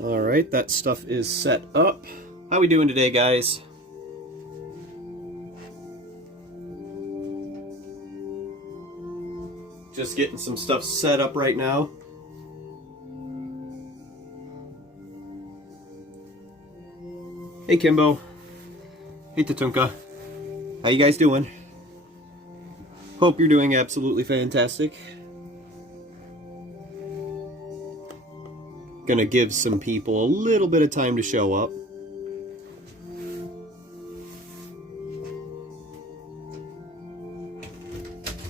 Alright, that stuff is set up. How we doing today, guys? Just getting some stuff set up right now. Hey Kimbo. Hey Tatunka. How you guys doing? Hope you're doing absolutely fantastic. Gonna give some people a little bit of time to show up.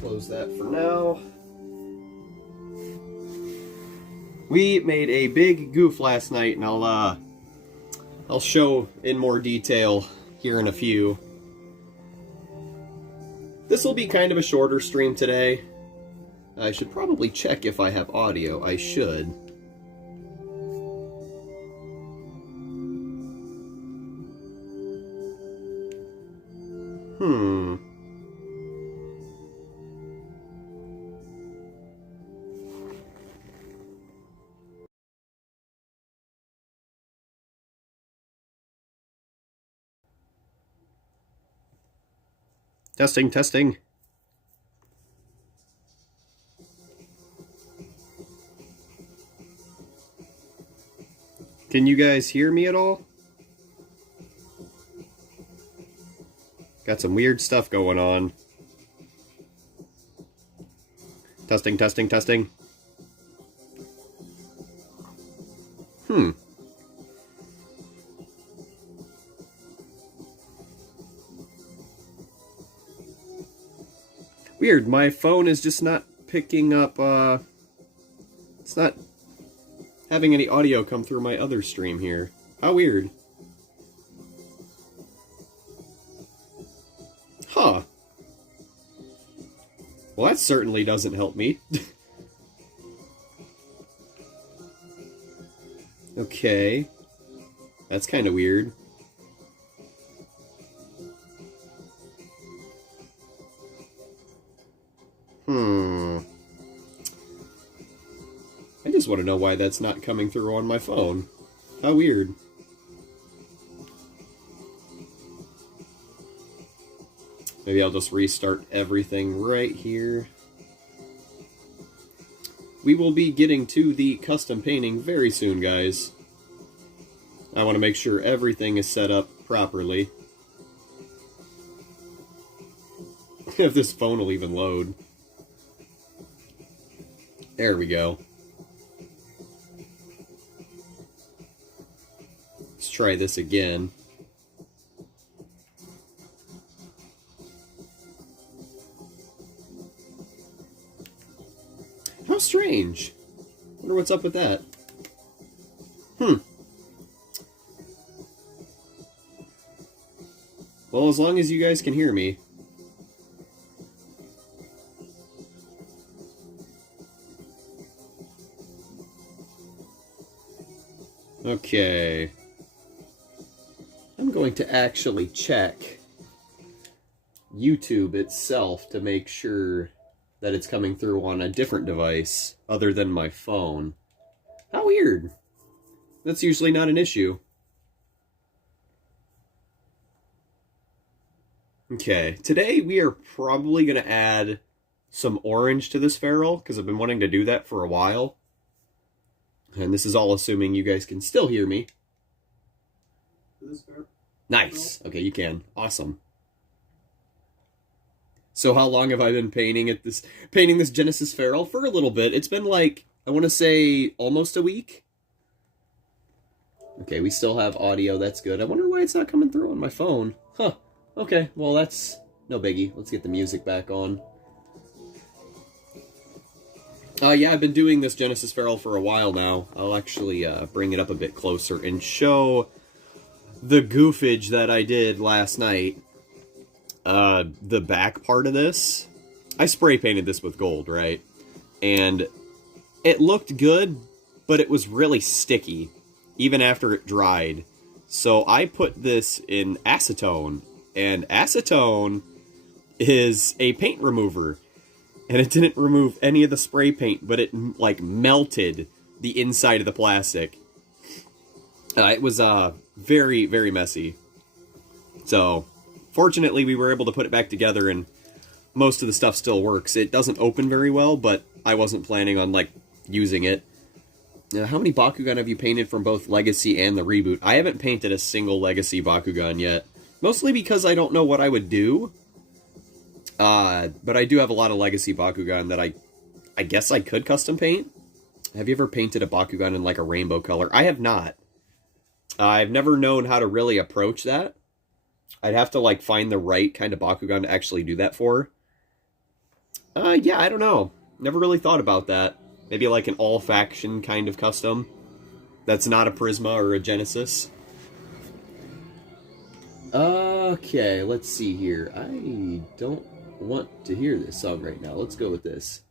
Close that for now. We made a big goof last night, and I'll show in more detail here in a few. This will be kind of a shorter stream today. I should probably check if I have audio. I should. Testing, testing. Can you guys hear me at all? Got some weird stuff going on. Testing, testing, testing. Weird, my phone is just not picking up, it's not having any audio come through my other stream here. How weird. Huh. Well, that certainly doesn't help me. Okay. That's kind of weird. I just want to know why that's not coming through on my phone. How weird. Maybe I'll just restart everything right here. We will be getting to the custom painting very soon, guys. I want to make sure everything is set up properly. If this phone will even load. There we go. Let's try this again. How strange. Wonder what's up with that. Well, as long as you guys can hear me. Okay. I'm going to actually check YouTube itself to make sure that it's coming through on a different device other than my phone. How weird. That's usually not an issue. Okay, today we are probably going to add some orange to this ferrule, because I've been wanting to do that for a while. And this is all assuming you guys can still hear me. Nice. Okay, you can. Awesome. So how long have I been painting this Genesis ferrule? For a little bit. It's been like, I want to say, almost a week. Okay, we still have audio. That's good. I wonder why it's not coming through on my phone. Huh. Okay, well that's no biggie. Let's get the music back on. Yeah, I've been doing this Genesis ferrule for a while now. I'll actually bring it up a bit closer and show the goofage that I did last night. The back part of this, I spray painted this with gold, right? And it looked good, but it was really sticky, even after it dried. So I put this in acetone, and acetone is a paint remover. And it didn't remove any of the spray paint, but it, like, melted the inside of the plastic. It was very, very messy. So, fortunately, we were able to put it back together, and most of the stuff still works. It doesn't open very well, but I wasn't planning on, like, using it. How many Bakugan have you painted from both Legacy and the Reboot? I haven't painted a single Legacy Bakugan yet. Mostly because I don't know what I would do. But I do have a lot of Legacy Bakugan that I guess I could custom paint. Have you ever painted a Bakugan in, like, a rainbow color? I have not. I've never known how to really approach that. I'd have to, like, find the right kind of Bakugan to actually do that for. Yeah, I don't know. Never really thought about that. Maybe like an all-faction kind of custom. That's not a Prisma or a Genesis. Okay, let's see here. I don't want to hear this song right now. Let's go with this.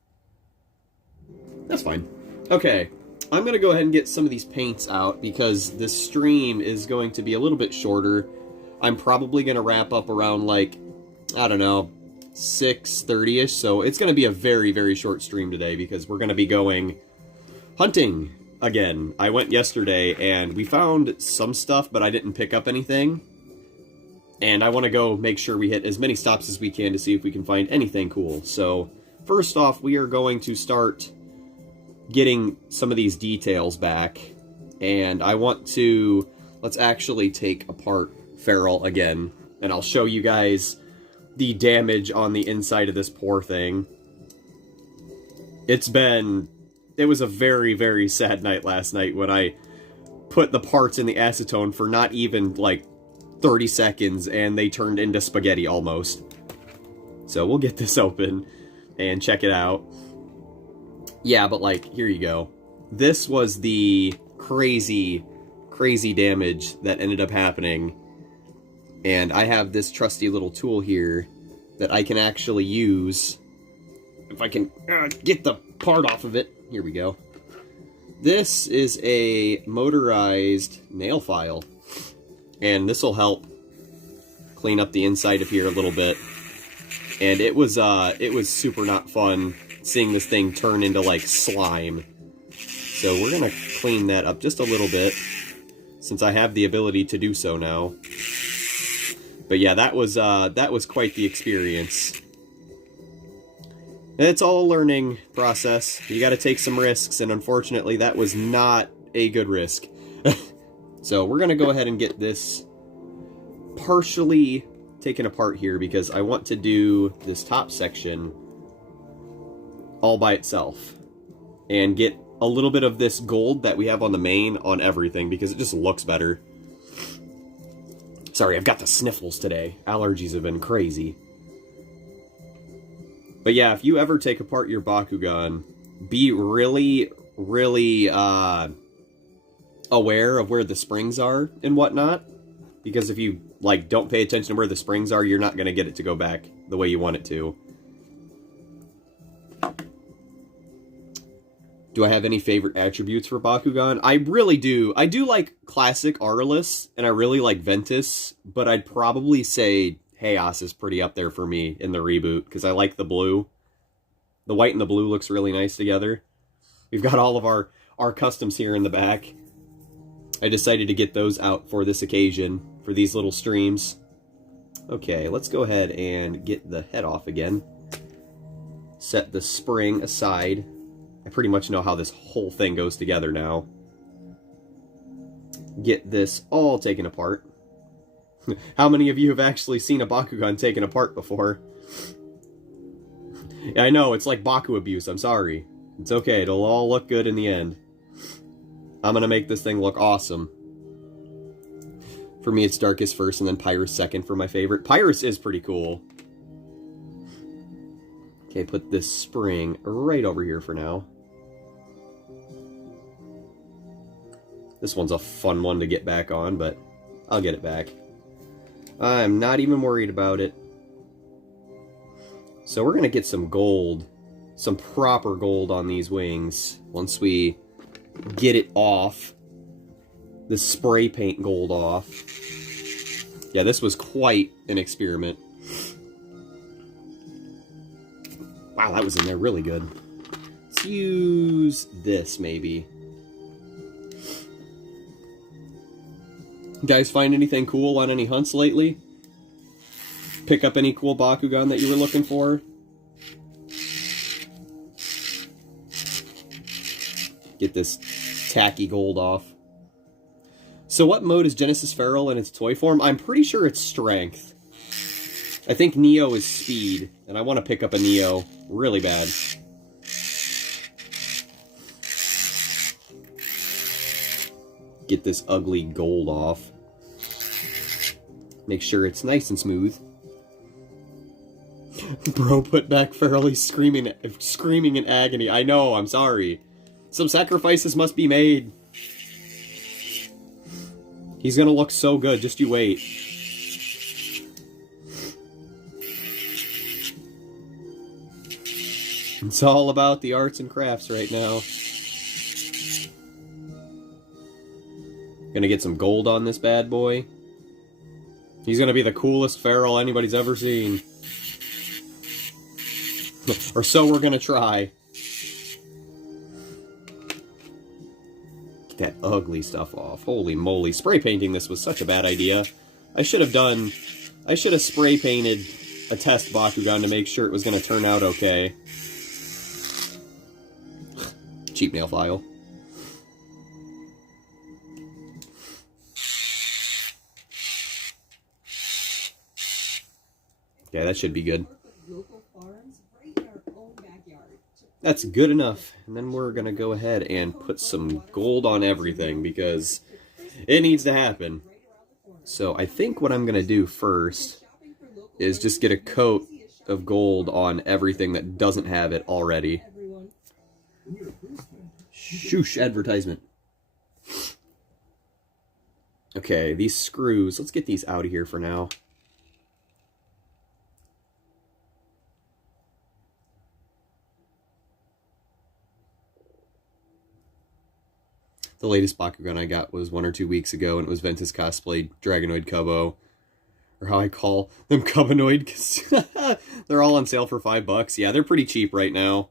That's fine. Okay, I'm going to go ahead and get some of these paints out because this stream is going to be a little bit shorter. I'm probably going to wrap up around, like, I don't know, 6:30-ish, so it's going to be a very, very short stream today because we're going to be going hunting again. I went yesterday and we found some stuff, but I didn't pick up anything. And I want to go make sure we hit as many stops as we can to see if we can find anything cool. So, first off, we are going to start getting some of these details back. And I want to... let's actually take apart Feral again. And I'll show you guys the damage on the inside of this poor thing. It was a very, very sad night last night when I put the parts in the acetone for not even, like, 30 seconds, and they turned into spaghetti almost. So we'll get this open and check it out. Yeah, but, like, here you go. This was the crazy, crazy damage that ended up happening. And I have this trusty little tool here that I can actually use. If I can get the part off of it. Here we go. This is a motorized nail file. And this will help clean up the inside of here a little bit. And it was super not fun seeing this thing turn into, like, slime. So we're gonna clean that up just a little bit, since I have the ability to do so now. But yeah, that was quite the experience. It's all a learning process. You gotta take some risks, and unfortunately that was not a good risk. So we're gonna go ahead and get this partially taken apart here, because I want to do this top section all by itself. And get a little bit of this gold that we have on the main on everything, because it just looks better. Sorry, I've got the sniffles today. Allergies have been crazy. But yeah, if you ever take apart your Bakugan, be really, really aware of where the springs are and whatnot. Because if you, like, don't pay attention to where the springs are, you're not going to get it to go back the way you want it to. Do I have any favorite attributes for Bakugan? I really do. I do like classic Aurelus, and I really like Ventus, but I'd probably say Chaos is pretty up there for me in the Reboot, because I like the blue. The white and the blue looks really nice together. We've got all of our customs here in the back. I decided to get those out for this occasion, for these little streams. Okay, let's go ahead and get the head off again. Set the spring aside. I pretty much know how this whole thing goes together now. Get this all taken apart. How many of you have actually seen a Bakugan taken apart before? I know, it's like Baku abuse, I'm sorry. It's okay, it'll all look good in the end. I'm gonna make this thing look awesome. For me, it's Darkest first, and then Pyrus second for my favorite. Pyrus is pretty cool. Okay, put this spring right over here for now. This one's a fun one to get back on, but I'll get it back. I'm not even worried about it. So we're going to get some gold, some proper gold on these wings once we get it off. The spray paint gold off. Yeah, this was quite an experiment. Wow, that was in there really good. Let's use this, maybe. You guys find anything cool on any hunts lately? Pick up any cool Bakugan that you were looking for? Get this tacky gold off. So what mode is Genesis Feral in its toy form? I'm pretty sure it's strength. I think Neo is speed, and I want to pick up a Neo really bad. Get this ugly gold off. Make sure it's nice and smooth. Bro, put back Feral. He's screaming in agony. I know, I'm sorry. Some sacrifices must be made. He's gonna look so good, just you wait. It's all about the arts and crafts right now. Gonna get some gold on this bad boy. He's gonna be the coolest Feral anybody's ever seen. Or so we're gonna try. Get that ugly stuff off. Holy moly. Spray painting this was such a bad idea. I should have spray painted a test Bakugan to make sure it was gonna turn out okay. Cheap nail file. Yeah, that should be good. That's good enough. And then we're going to go ahead and put some gold on everything because it needs to happen. So I think what I'm going to do first is just get a coat of gold on everything that doesn't have it already. Shoosh, advertisement. Okay, these screws, let's get these out of here for now. The latest Bakugan I got was 1 or 2 weeks ago, and it was Ventus Cosplay Dragonoid Cubbo. Or how I call them Cubonoid, because they're all on sale for $5. Yeah, they're pretty cheap right now.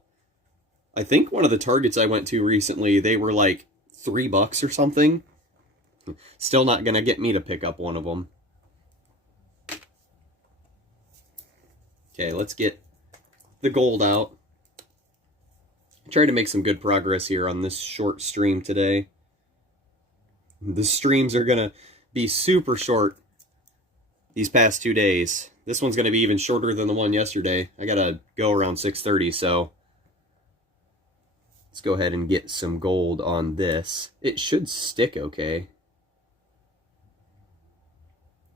I think one of the Targets I went to recently, they were like $3 or something. Still not going to get me to pick up one of them. Okay, let's get the gold out. Try to make some good progress here on this short stream today. The streams are going to be super short these past 2 days. This one's going to be even shorter than the one yesterday. I got to go around 6:30, so let's go ahead and get some gold on this. It should stick okay.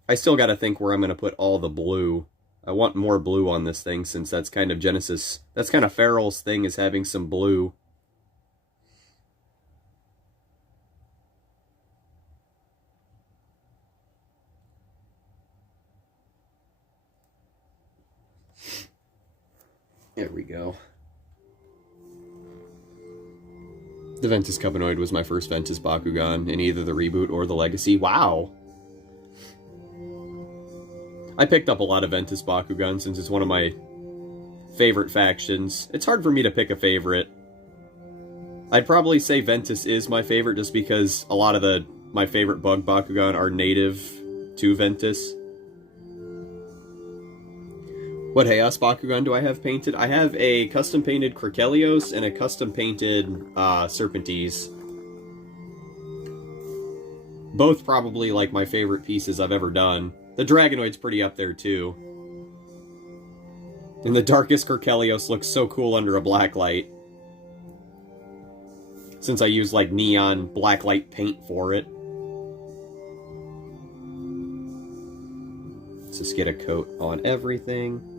I still got to think where I'm going to put all the blue. I want more blue on this thing since that's kind of Genesis. That's kind of Feral's thing, is having some blue. There we go. The Ventus Cubonoid was my first Ventus Bakugan in either the Reboot or the Legacy. Wow! I picked up a lot of Ventus Bakugan since it's one of my favorite factions. It's hard for me to pick a favorite. I'd probably say Ventus is my favorite just because a lot of my favorite bug Bakugan are native to Ventus. What Chaos Bakugan do I have painted? I have a custom painted Crocelios and a custom painted Serpentes. Both probably like my favorite pieces I've ever done. The Dragonoid's pretty up there too. And the Darkest Crocelios looks so cool under a black light. Since I use like neon black light paint for it. Let's just get a coat on everything.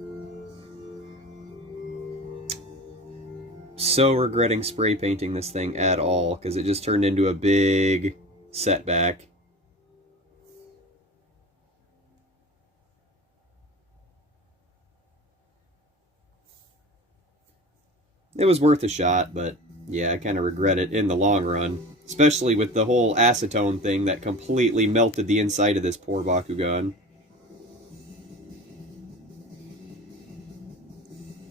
So regretting spray painting this thing at all, because it just turned into a big setback. It was worth a shot, but yeah, I kind of regret it in the long run. Especially with the whole acetone thing that completely melted the inside of this poor Bakugan.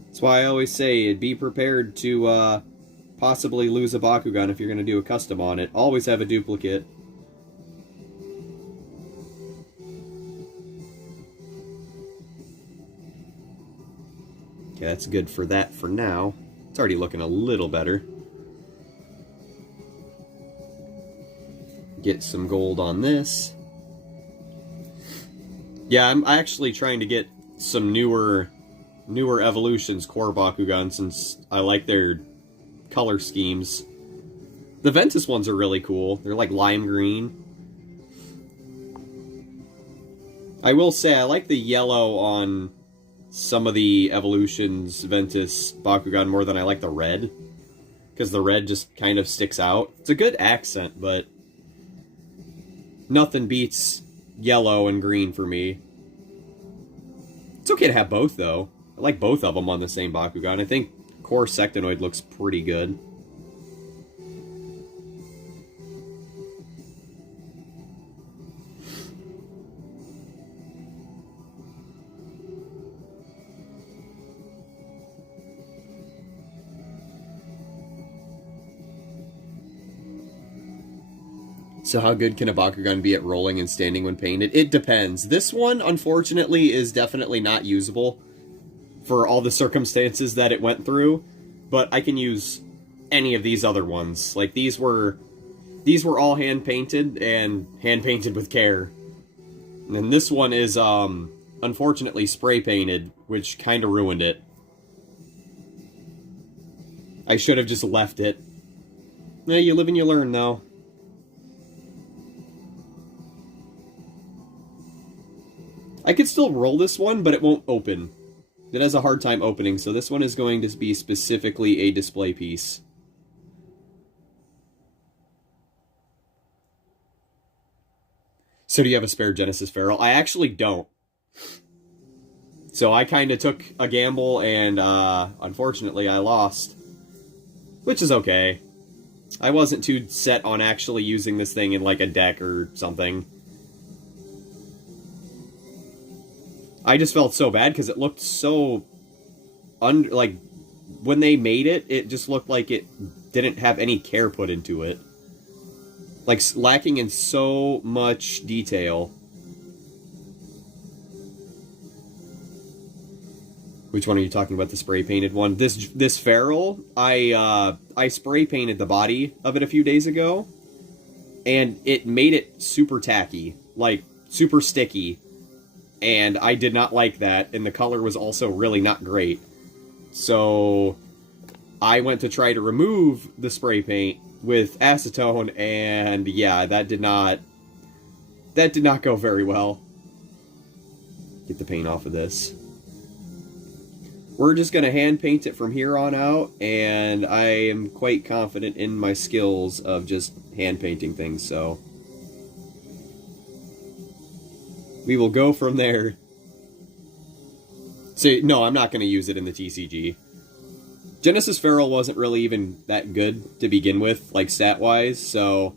That's why I always say, be prepared to possibly lose a Bakugan if you're going to do a custom on it. Always have a duplicate. Okay, that's good for that for now. It's already looking a little better. Get some gold on this. Yeah, I'm actually trying to get some newer Evolutions core Bakugan since I like their color schemes. The Ventus ones are really cool. They're like lime green. I will say I like the yellow on some of the Evolutions Ventus Bakugan more than I like the red. Because the red just kind of sticks out. It's a good accent, but nothing beats yellow and green for me. It's okay to have both, though. I like both of them on the same Bakugan. I think Core Sectonoid looks pretty good. So how good can a Bakugan be at rolling and standing when painted? It depends. This one, unfortunately, is definitely not usable for all the circumstances that it went through, but I can use any of these other ones. Like, these were all hand-painted, and hand-painted with care. And this one is, unfortunately spray-painted, which kind of ruined it. I should have just left it. Eh, you live and you learn, though. I could still roll this one, but it won't open. It has a hard time opening, so this one is going to be specifically a display piece. So do you have a spare Genesis Feral? I actually don't. So I kind of took a gamble, and unfortunately I lost. Which is okay. I wasn't too set on actually using this thing in like a deck or something. I just felt so bad because it looked so like when they made it, it just looked like it didn't have any care put into it. Like lacking in so much detail. Which one are you talking about? The spray painted one? This Feral, I spray painted the body of it a few days ago, and it made it super tacky, like super sticky. And I did not like that, and the color was also really not great. So I went to try to remove the spray paint with acetone, and yeah, that did not go very well. Get the paint off of this. We're just going to hand paint it from here on out, and I am quite confident in my skills of just hand painting things, so we will go from there. So, no, I'm not going to use it in the TCG. Genesis Feral wasn't really even that good to begin with, like, stat-wise, so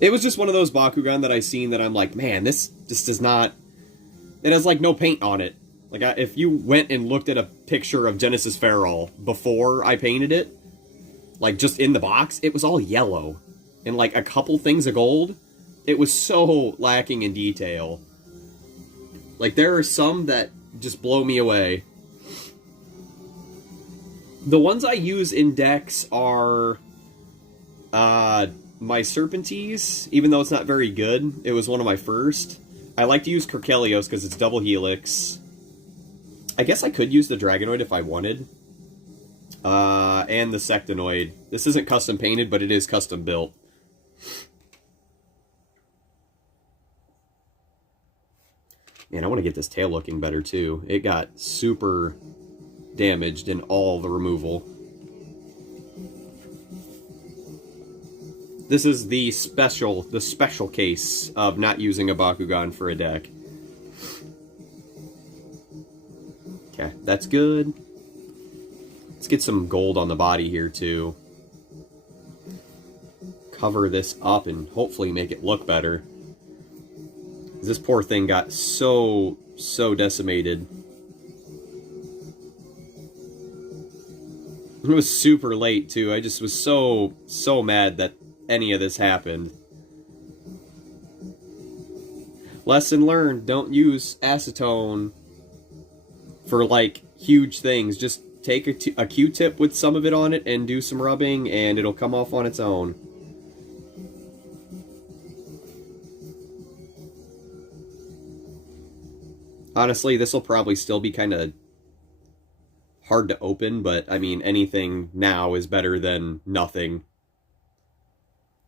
it was just one of those Bakugan that I seen that I'm like, man, this just does not... It has, like, no paint on it. Like, if you went and looked at a picture of Genesis Feral before I painted it, like, just in the box, it was all yellow. And, like, a couple things of gold. It was so lacking in detail. Like, there are some that just blow me away. The ones I use in decks are my Serpentes, even though it's not very good. It was one of my first. I like to use Kerkelios because it's double helix. I guess I could use the Dragonoid if I wanted. And the Sectonoid. This isn't custom painted, but it is custom built. Man, I want to get this tail looking better, too. It got super damaged in all the removal. This is the special case of not using a Bakugan for a deck. Okay, that's good. Let's get some gold on the body here, too. Cover this up and hopefully make it look better. This poor thing got so decimated. It was super late, too. I just was so mad that any of this happened. Lesson learned, don't use acetone for, like, huge things. Just take a Q-tip with some of it on it and do some rubbing, and it'll come off on its own. Honestly, this will probably still be kind of hard to open, but I mean, anything now is better than nothing.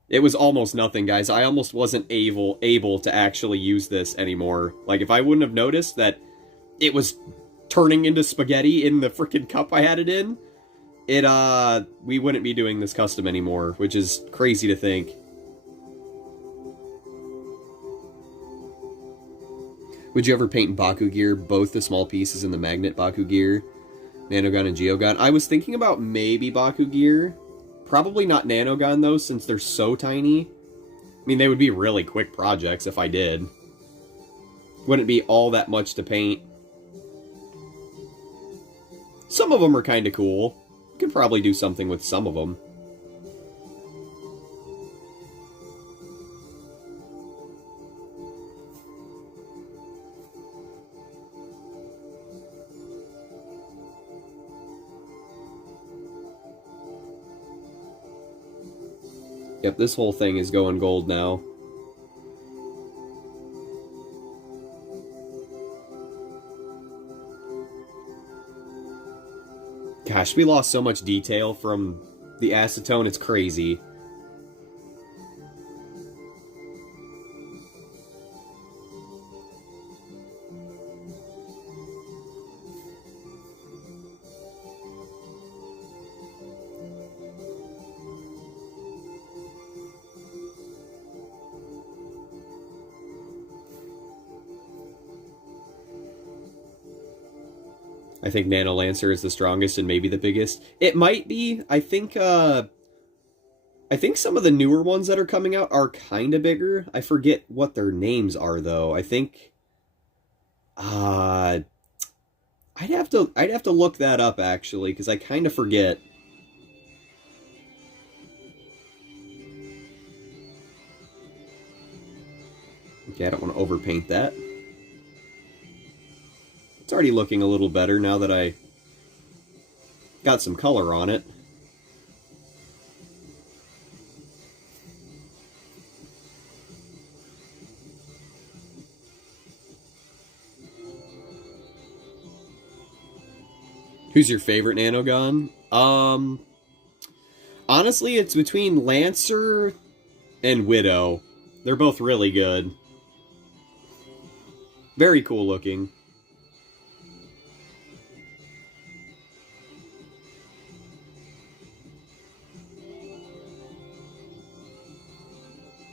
It was almost nothing, guys. I almost wasn't able to actually use this anymore. Like, if I wouldn't have noticed that it was turning into spaghetti in the freaking cup I had it in, we wouldn't be doing this custom anymore, which is crazy to think. Would you ever paint Baku gear, both the small pieces and the magnet Baku gear? Nanogun and Geogun? I was thinking about maybe Baku gear. Probably not Nanogun, though, since they're so tiny. I mean, they would be really quick projects if I did. Wouldn't be all that much to paint. Some of them are kind of cool. Could probably do something with some of them. Yep, this whole thing is going gold now. Gosh, we lost so much detail from the acetone, it's crazy. I think Nano Lancer is the strongest and maybe the biggest. It might be. I think some of the newer ones that are coming out are kind of bigger. I forget what their names are though. I think I'd have to look that up actually, because I kind of forget. Okay, I don't want to overpaint that. It's already looking a little better now that I got some color on it. Who's your favorite Nanogun? Honestly, it's between Lancer and Widow. They're both really good. Very cool looking.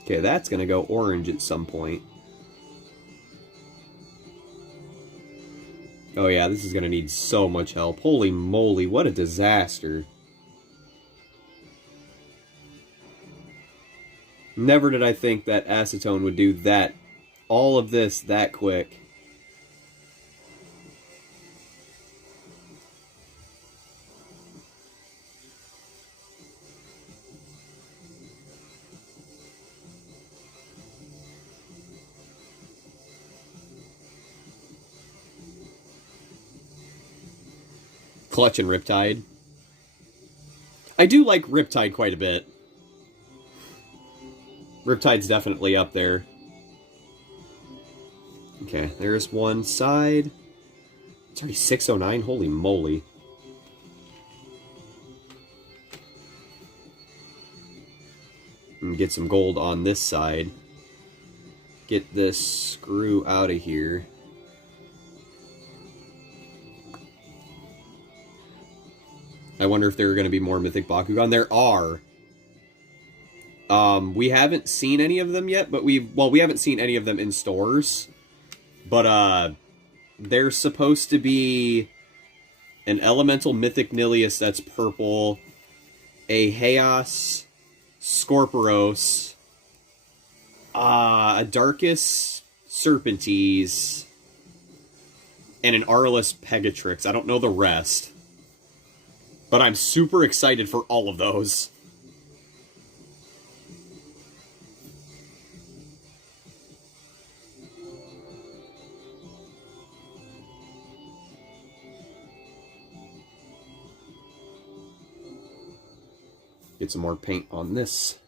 Okay, that's gonna go orange at some point. Oh yeah, this is gonna need so much help. Holy moly, what a disaster. Never did I think that acetone would do that, all of this that quick. Clutch and Riptide. I do like Riptide quite a bit. Riptide's definitely up there. Okay, there's one side. It's already 609, holy moly. And get some gold on this side. Get this screw out of here. I wonder if there are going to be more Mythic Bakugan. There are. We haven't seen any of them yet, but we haven't seen any of them in stores. But, there's supposed to be an Elemental Mythic Nilius that's purple, a Chaos Scorpiros, a Darkus Serpentes, and an Aurelus Pegatrix. I don't know the rest. But I'm super excited for all of those. Get some more paint on this.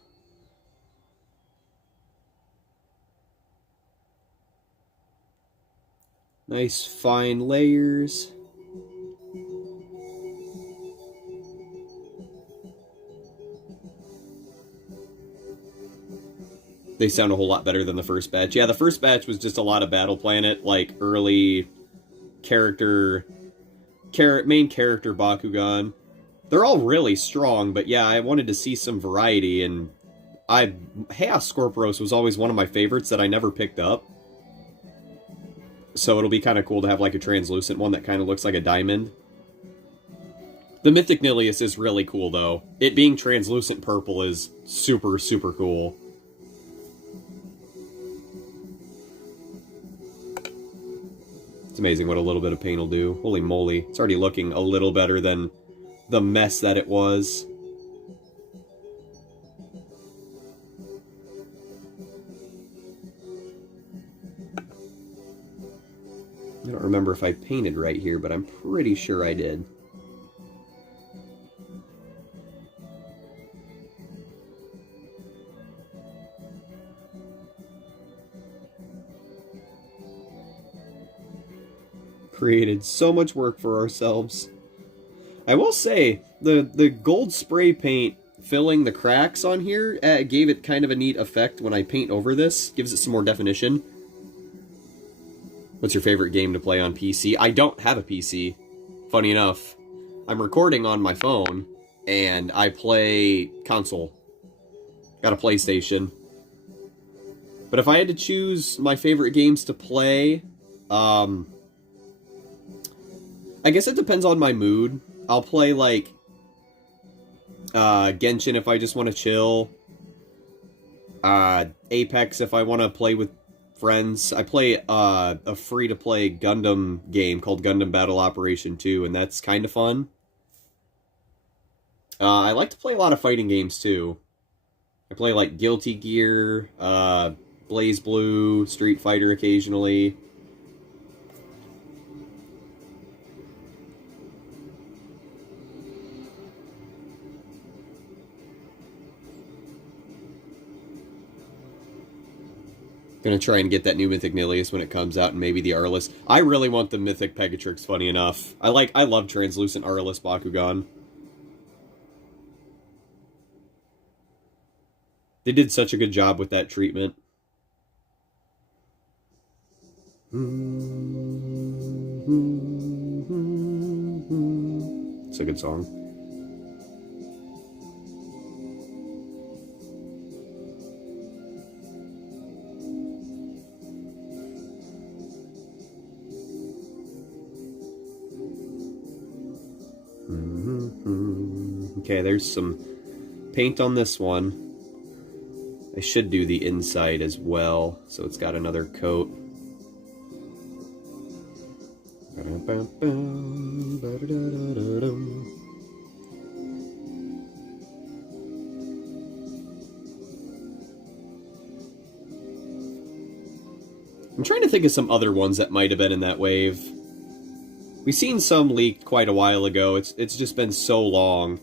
Nice fine layers. They sound a whole lot better than the first batch. Yeah, the first batch was just a lot of Battle Planet, like early main character Bakugan. They're all really strong, but yeah, I wanted to see some variety, and Chaos Scorpios was always one of my favorites that I never picked up. So it'll be kind of cool to have like a translucent one that kind of looks like a diamond. The Mythic Nilius is really cool, though. It being translucent purple is super, super cool. It's amazing what a little bit of paint will do. Holy moly. It's already looking a little better than the mess that it was. I don't remember if I painted right here, but I'm pretty sure I did. Created so much work for ourselves. I will say, the gold spray paint filling the cracks on here gave it kind of a neat effect when I paint over this. Gives it some more definition. What's your favorite game to play on PC? I don't have a PC. Funny enough. I'm recording on my phone, and I play console. Got a PlayStation. But if I had to choose my favorite games to play, I guess it depends on my mood. I'll play, like, Genshin if I just want to chill. Apex if I want to play with friends. I play a free-to-play Gundam game called Gundam Battle Operation 2, and that's kind of fun. I like to play a lot of fighting games, too. I play, like, Guilty Gear, Blaze Blue, Street Fighter occasionally. Gonna try and get that new Mythic Nilius when it comes out, and maybe the Arliss. I really want the Mythic Pegatrix, funny enough. I love translucent Arliss Bakugan. They did such a good job with that treatment. It's a good song. Okay, there's some paint on this one. I should do the inside as well, so it's got another coat. I'm trying to think of some other ones that might have been in that wave. We've seen some leaked quite a while ago. It's just been so long.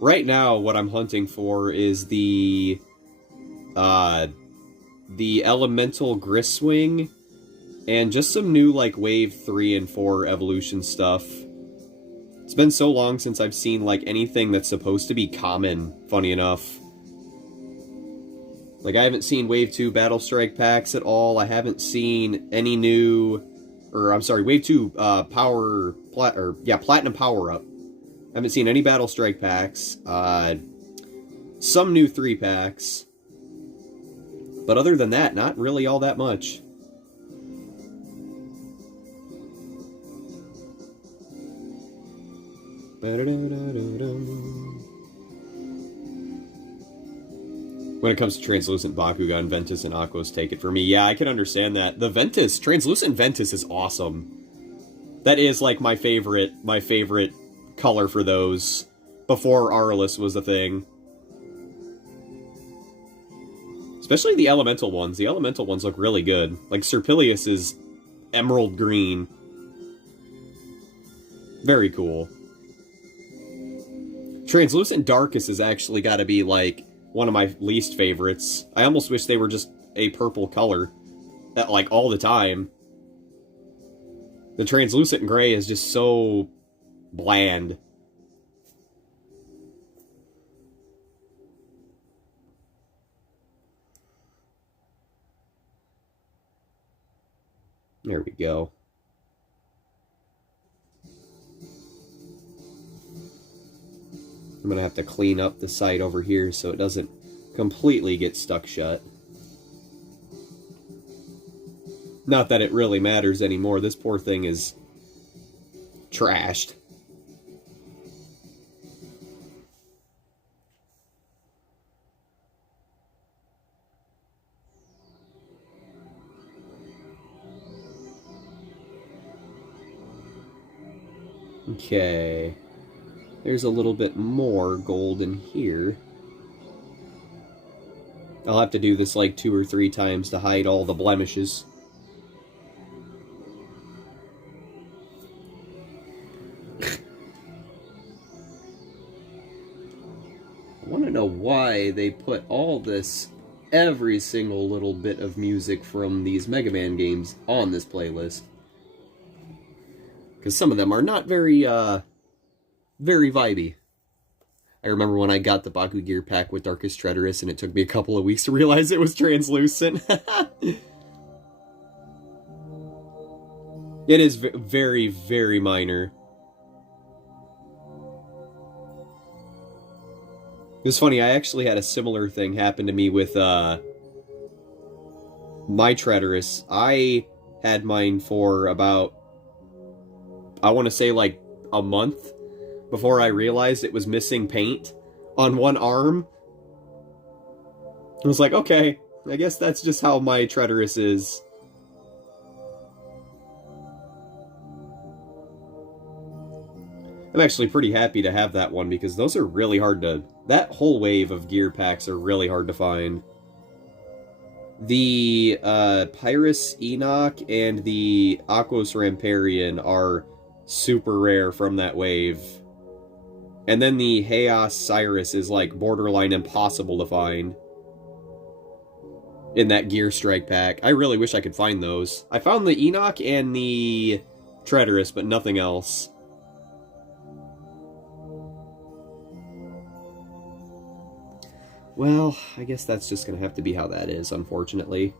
Right now, what I'm hunting for is the Elemental Griswing, and just some new, like, Wave 3 and 4 evolution stuff. It's been so long since I've seen, like, anything that's supposed to be common, funny enough. Like, I haven't seen Wave 2 Battle Strike packs at all. I haven't seen any new... Wave 2 Platinum Power-Up. I haven't seen any Battle Strike packs. Some new 3 packs. But other than that, not really all that much. When it comes to translucent Bakugan, Ventus and Aquos take it for me. Yeah, I can understand that. The Ventus, translucent Ventus is awesome. That is, like, my favorite color for those before Arliss was a thing. Especially the elemental ones. The elemental ones look really good. Like, Serpilius is emerald green. Very cool. Translucent Darkus has actually got to be, like, one of my least favorites. I almost wish they were just a purple color, like, all the time. The Translucent Gray is just so bland. There we go. I'm going to have to clean up the side over here so it doesn't completely get stuck shut. Not that it really matters anymore. This poor thing is trashed. Okay. There's a little bit more gold in here. I'll have to do this like 2 or 3 times to hide all the blemishes. I want to know why they put all this, every single little bit of music from these Mega Man games on this playlist. Because some of them are not very, very vibey. I remember when I got the Baku gear pack with Darkest Treacherous, and it took me a couple of weeks to realize it was translucent. It is very, very minor. It was funny, I actually had a similar thing happen to me with, my Treacherous. I had mine for about, I want to say like a month before I realized it was missing paint on one arm. I was like, okay, I guess that's just how my Treacherous is. I'm actually pretty happy to have that one because those are really hard to... That whole wave of gear packs are really hard to find. The Pyrus Enoch and the Aquos Ramparian are super rare from that wave. And then the Chaos Cyrus is like borderline impossible to find in that Gear Strike pack. I really wish I could find those. I found the Enoch and the Treacherous, but nothing else. Well, I guess that's just going to have to be how that is, unfortunately.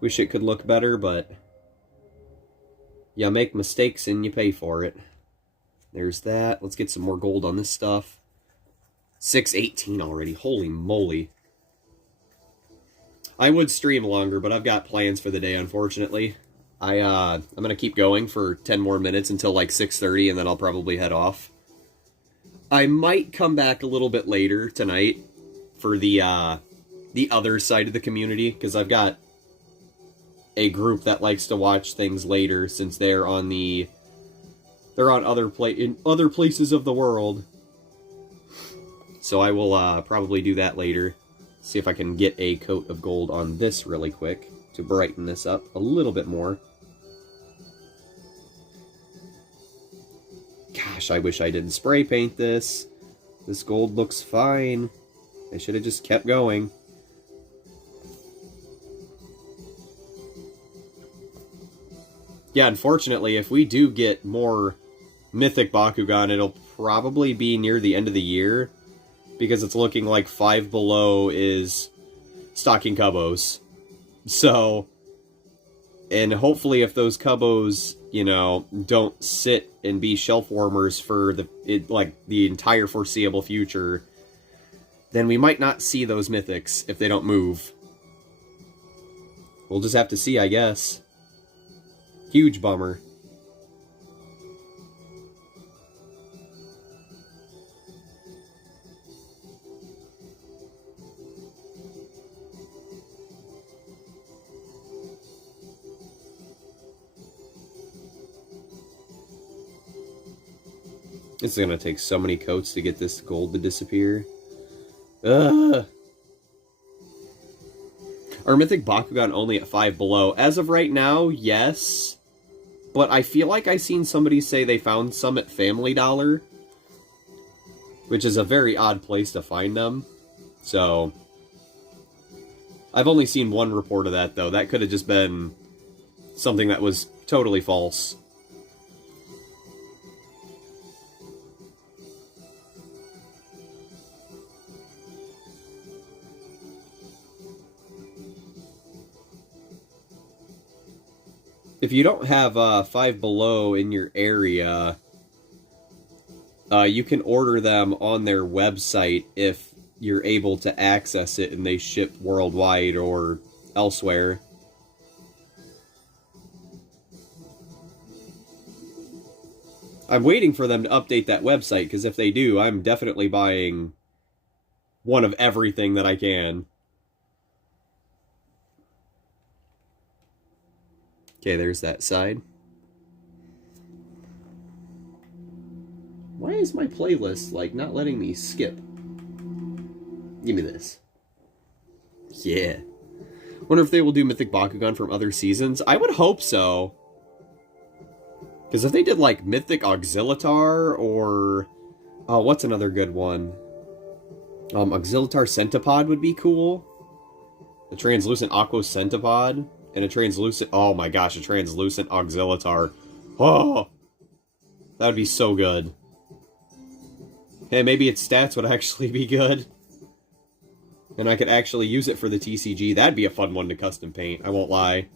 Wish it could look better, but you make mistakes and you pay for it. There's that. Let's get some more gold on this stuff. 618 already. Holy moly. I would stream longer, but I've got plans for the day, unfortunately. I'm going to keep going for 10 more minutes until like 6:30, and then I'll probably head off. I might come back a little bit later tonight for the other side of the community, because I've got a group that likes to watch things later, since they're on other places of the world. So I will probably do that later. See if I can get a coat of gold on this really quick to brighten this up a little bit more. Gosh, I wish I didn't spray paint this. This gold looks fine. I should have just kept going. Yeah, unfortunately, if we do get more Mythic Bakugan, it'll probably be near the end of the year, because it's looking like 5 Below is stocking Cubos. So, and hopefully if those Cubos, you know, don't sit and be shelf warmers for the entire foreseeable future, then we might not see those Mythics if they don't move. We'll just have to see, I guess. Huge bummer. It's gonna take so many coats to get this gold to disappear. Ugh. Are Mythic Bakugan only at 5 Below? As of right now, yes. But I feel like I seen somebody say they found some at Family Dollar. which is a very odd place to find them. So, I've only seen one report of that, though. That could have just been something that was totally false. If you don't have Five Below in your area, you can order them on their website if you're able to access it and they ship worldwide or elsewhere. I'm waiting for them to update that website, because if they do, I'm definitely buying one of everything that I can. Okay, there's that side. Why is my playlist, like, not letting me skip? Give me this. Yeah. Wonder if they will do Mythic Bakugan from other seasons. I would hope so. Because if they did, like, Mythic Auxilitar, or... Oh, what's another good one? Auxilitar Centipod would be cool. A translucent Aqua Centipod. And a translucent... Oh my gosh, a translucent Auxilitar. Oh! That would be so good. Hey, maybe its stats would actually be good. And I could actually use it for the TCG. That'd be a fun one to custom paint, I won't lie.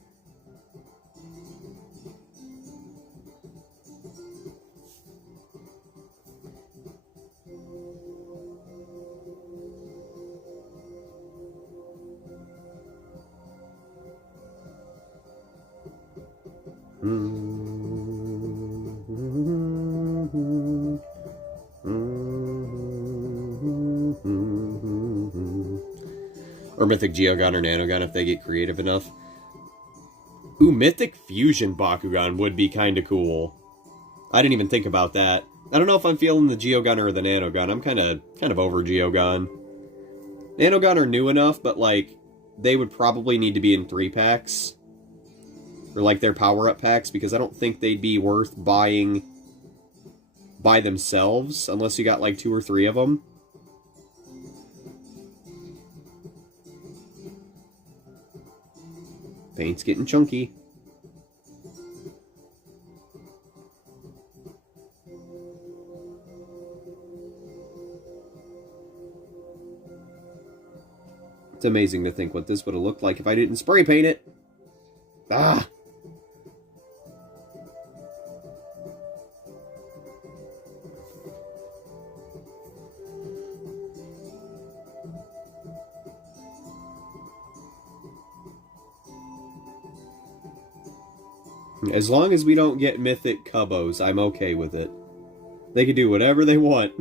Or Mythic Geogun or Nanogun if they get creative enough. Ooh, Mythic Fusion Bakugan would be kind of cool. I didn't even think about that. I don't know if I'm feeling the Geogun or the Nanogun. I'm kind of over Geogun. Nanogun are new enough, but like they would probably need to be in 3-packs. Or like their power-up packs, because I don't think they'd be worth buying by themselves, unless you got like 2 or 3 of them. Paint's getting chunky. It's amazing to think what this would have looked like if I didn't spray paint it. Ah! As long as we don't get Mythic Cubos, I'm okay with it. They can do whatever they want.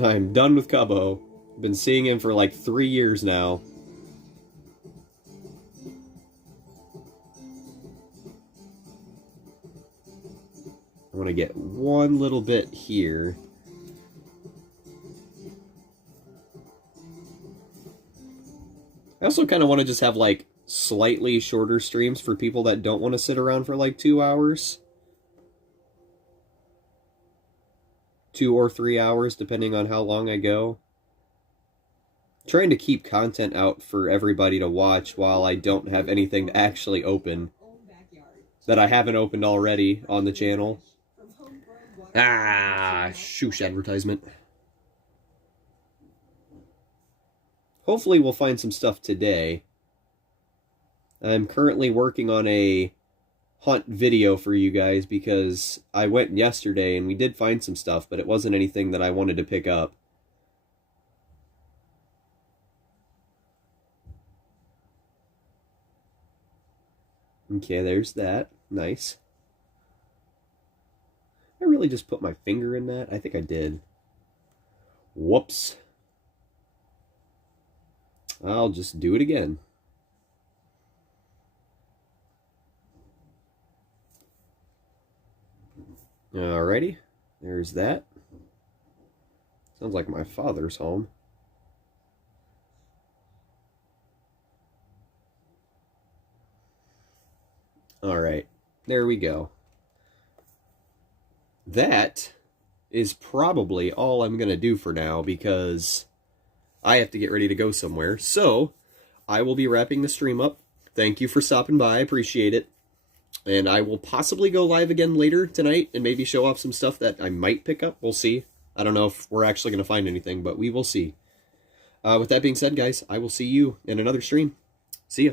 I'm done with Cubbo. Been seeing him for like 3 years now. I want to get one little bit here. I also kind of want to just have like slightly shorter streams for people that don't want to sit around for like 2 hours. 2 or 3 hours, depending on how long I go. Trying to keep content out for everybody to watch while I don't have anything to actually open that I haven't opened already on the channel. Ah, shoosh advertisement. Hopefully we'll find some stuff today. I'm currently working on a hunt video for you guys because I went yesterday and we did find some stuff, but it wasn't anything that I wanted to pick up. Okay, there's that. Nice. I really just put my finger in that? I think I did. Whoops. I'll just do it again. Alrighty, there's that. Sounds like my father's home. Alright, there we go. That is probably all I'm going to do for now, because I have to get ready to go somewhere. So, I will be wrapping the stream up. Thank you for stopping by. I appreciate it. And I will possibly go live again later tonight and maybe show off some stuff that I might pick up. We'll see. I don't know if we're actually going to find anything, but we will see. With that being said, guys, I will see you in another stream. See ya.